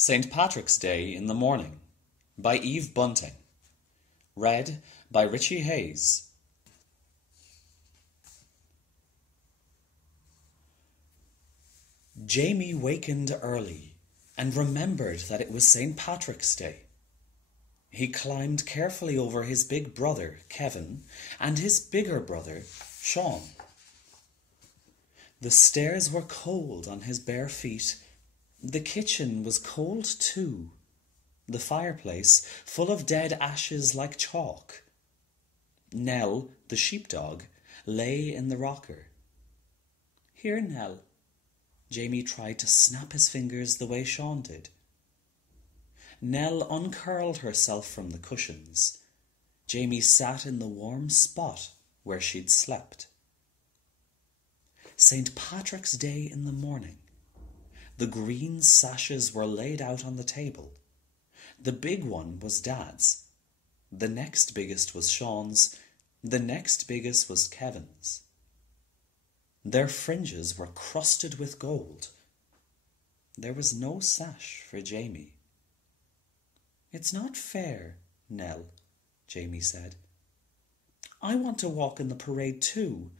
St. Patrick's Day in the Morning by Eve Bunting. Read by Richie Hayes. Jamie wakened early and remembered that it was St. Patrick's Day. He climbed carefully over his big brother, Kevin, and his bigger brother, Sean. The stairs were cold on his bare feet. The kitchen was cold too, the fireplace full of dead ashes like chalk. Nell, the sheepdog, lay in the rocker. "Here, Nell." Jamie tried to snap his fingers the way Sean did. Nell uncurled herself from the cushions. Jamie sat in the warm spot where she'd slept. St. Patrick's Day in the morning. The green sashes were laid out on the table. The big one was Dad's. The next biggest was Sean's. The next biggest was Kevin's. Their fringes were crusted with gold. There was no sash for Jamie. "It's not fair, Nell," Jamie said. "I want to walk in the parade too.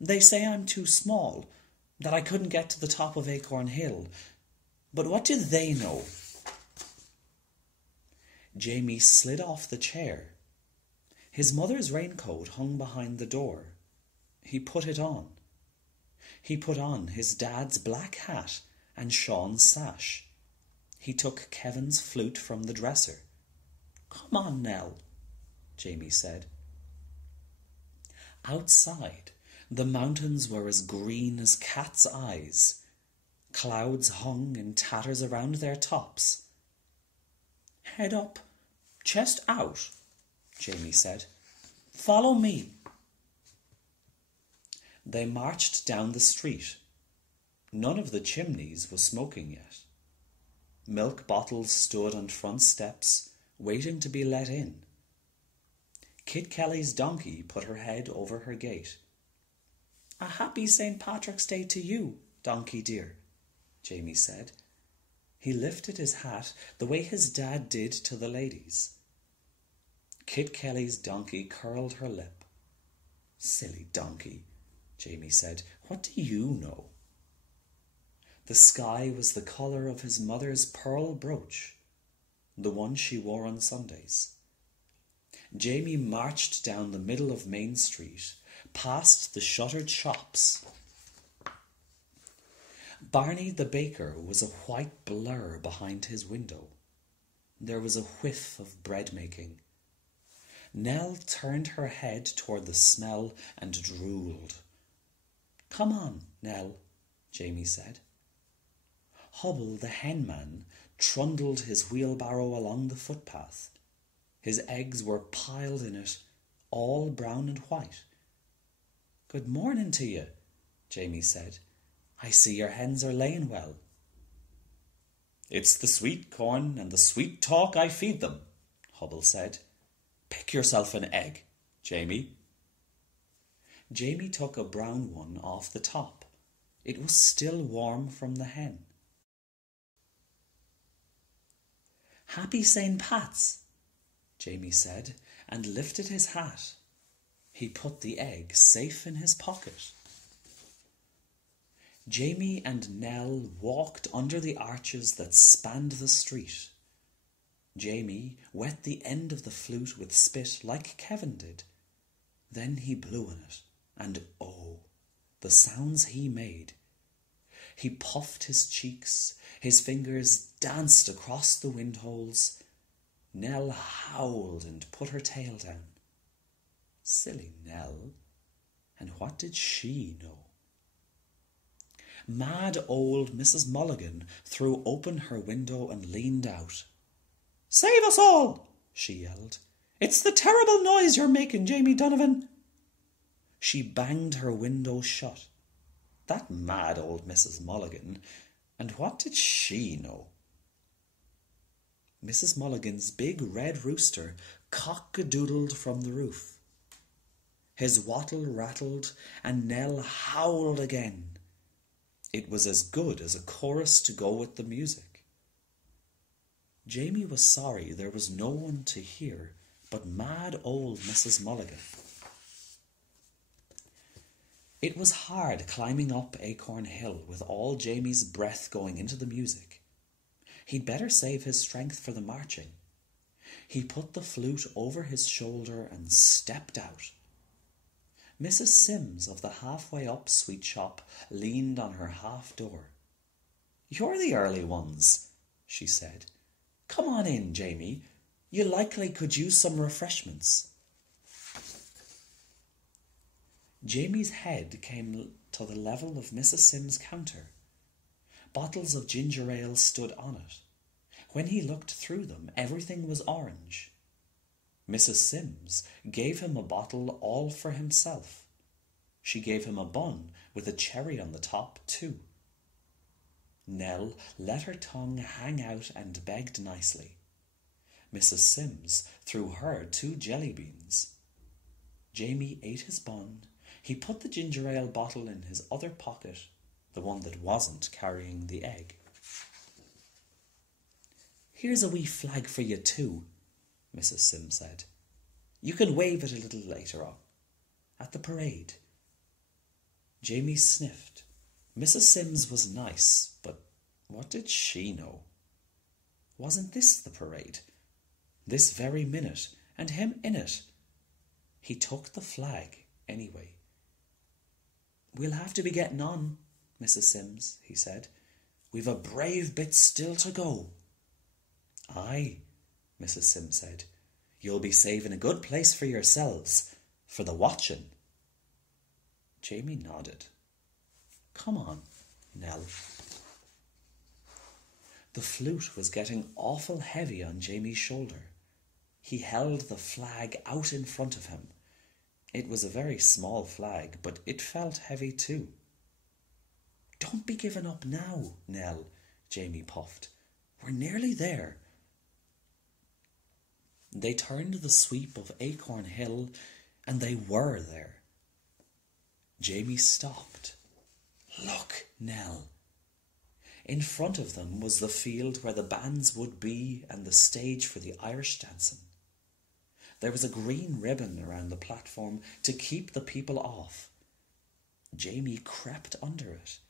They say I'm too small, that I couldn't get to the top of Acorn Hill. But what do they know?" Jamie slid off the chair. His mother's raincoat hung behind the door. He put it on. He put on his dad's black hat and Sean's sash. He took Kevin's flute from the dresser. "Come on, Nell," Jamie said. Outside, the mountains were as green as cats' eyes. Clouds hung in tatters around their tops. "Head up, chest out," Jamie said. "Follow me." They marched down the street. None of the chimneys was smoking yet. Milk bottles stood on front steps, waiting to be let in. Kit Kelly's donkey put her head over her gate. "A happy St. Patrick's Day to you, donkey dear," Jamie said. He lifted his hat the way his dad did to the ladies. Kit Kelly's donkey curled her lip. "Silly donkey," Jamie said. "What do you know?" The sky was the colour of his mother's pearl brooch, the one she wore on Sundays. Jamie marched down the middle of Main Street, past the shuttered shops. Barney the baker was a white blur behind his window. There was a whiff of bread-making. Nell turned her head toward the smell and drooled. "Come on, Nell," Jamie said. Hubble the henman trundled his wheelbarrow along the footpath. His eggs were piled in it, all brown and white. "Good morning to you," Jamie said. "I see your hens are laying well." "It's the sweet corn and the sweet talk I feed them," Hubble said. "Pick yourself an egg, Jamie." Jamie took a brown one off the top. It was still warm from the hen. "Happy St. Pat's," Jamie said, and lifted his hat. He put the egg safe in his pocket. Jamie and Nell walked under the arches that spanned the street. Jamie wet the end of the flute with spit like Kevin did. Then he blew on it, and oh, the sounds he made. He puffed his cheeks, his fingers danced across the windholes. Nell howled and put her tail down. Silly Nell, and what did she know? Mad old Mrs. Mulligan threw open her window and leaned out. "Save us all!" she yelled. "It's the terrible noise you're making, Jamie Donovan." She banged her window shut. That mad old Mrs. Mulligan, and what did she know? Mrs. Mulligan's big red rooster cock-a-doodled from the roof. His wattle rattled, and Nell howled again. It was as good as a chorus to go with the music. Jamie was sorry there was no one to hear but mad old Mrs. Mulligan. It was hard climbing up Acorn Hill with all Jamie's breath going into the music. He'd better save his strength for the marching. He put the flute over his shoulder and stepped out. Mrs. Sims of the halfway up sweet shop leaned on her half door. "You're the early ones," she said. "Come on in, Jamie. You likely could use some refreshments." Jamie's head came to the level of Mrs. Sims' counter. Bottles of ginger ale stood on it. When he looked through them, everything was orange. Mrs. Sims gave him a bottle all for himself. She gave him a bun with a cherry on the top, too. Nell let her tongue hang out and begged nicely. Mrs. Sims threw her 2 jelly beans. Jamie ate his bun. He put the ginger ale bottle in his other pocket, the one that wasn't carrying the egg. "Here's a wee flag for you too," Mrs. Sims said. "You can wave it a little later on, at the parade." Jamie sniffed. Mrs. Sims was nice, but what did she know? Wasn't this the parade? This very minute, and him in it. He took the flag anyway. "We'll have to be getting on, Mrs. Sims," he said. "We've a brave bit still to go." "Aye," Mrs. Sims said. "You'll be saving a good place for yourselves, for the watching." Jamie nodded. "Come on, Nell." The flute was getting awful heavy on Jamie's shoulder. He held the flag out in front of him. It was a very small flag, but it felt heavy too. "Don't be giving up now, Nell," Jamie puffed. "We're nearly there." They turned the sweep of Acorn Hill, and they were there. Jamie stopped. "Look, Nell." In front of them was the field where the bands would be and the stage for the Irish dancing. There was a green ribbon around the platform to keep the people off. Jamie crept under it.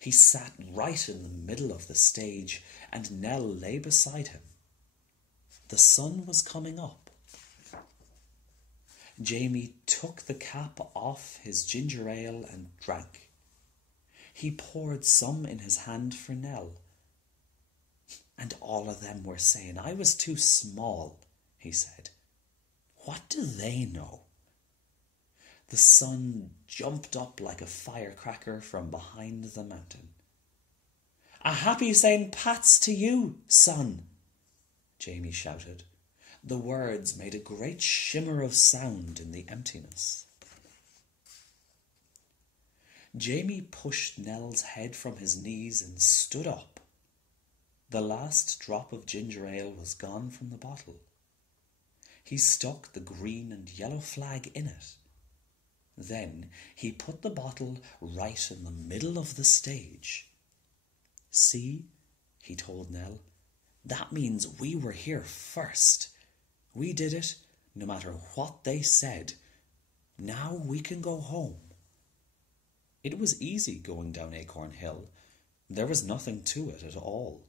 He sat right in the middle of the stage, and Nell lay beside him. The sun was coming up. Jamie took the cap off his ginger ale and drank. He poured some in his hand for Nell. "And all of them were saying I was too small," he said. "What do they know?" The sun jumped up like a firecracker from behind the mountain. "A happy St. Pat's to you, son," Jamie shouted. The words made a great shimmer of sound in the emptiness. Jamie pushed Nell's head from his knees and stood up. The last drop of ginger ale was gone from the bottle. He stuck the green and yellow flag in it. Then he put the bottle right in the middle of the stage. "See," he told Nell, "that means we were here first. We did it, no matter what they said. Now we can go home." It was easy going down Acorn Hill. There was nothing to it at all.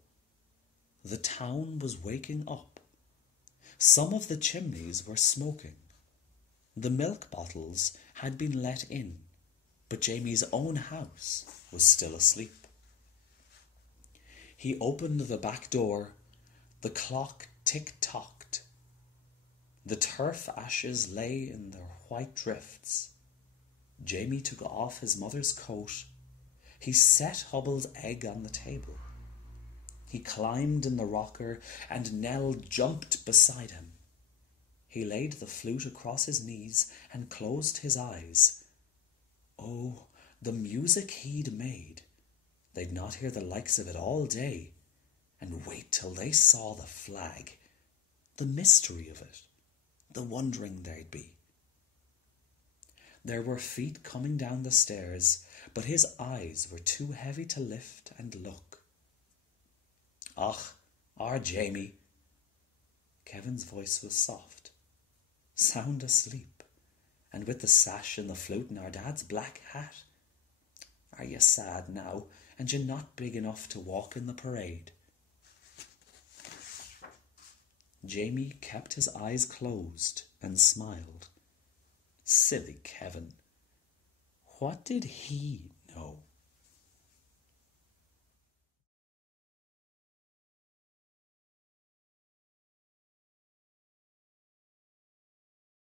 The town was waking up. Some of the chimneys were smoking. The milk bottles had been let in, but Jamie's own house was still asleep. He opened the back door. The clock tick-tocked. The turf ashes lay in their white drifts. Jamie took off his mother's coat. He set Hubble's egg on the table. He climbed in the rocker, and Nell jumped beside him. He laid the flute across his knees and closed his eyes. Oh, the music he'd made! They'd not hear the likes of it all day. And wait till they saw the flag. The mystery of it. The wondering there'd be. There were feet coming down the stairs, but his eyes were too heavy to lift and look. "Och, our Jamie," Kevin's voice was soft. Sound asleep, and with the sash and the flute and our dad's black hat. Are you sad now, and you not big enough to walk in the parade? Jamie kept his eyes closed and smiled. Silly Kevin. What did he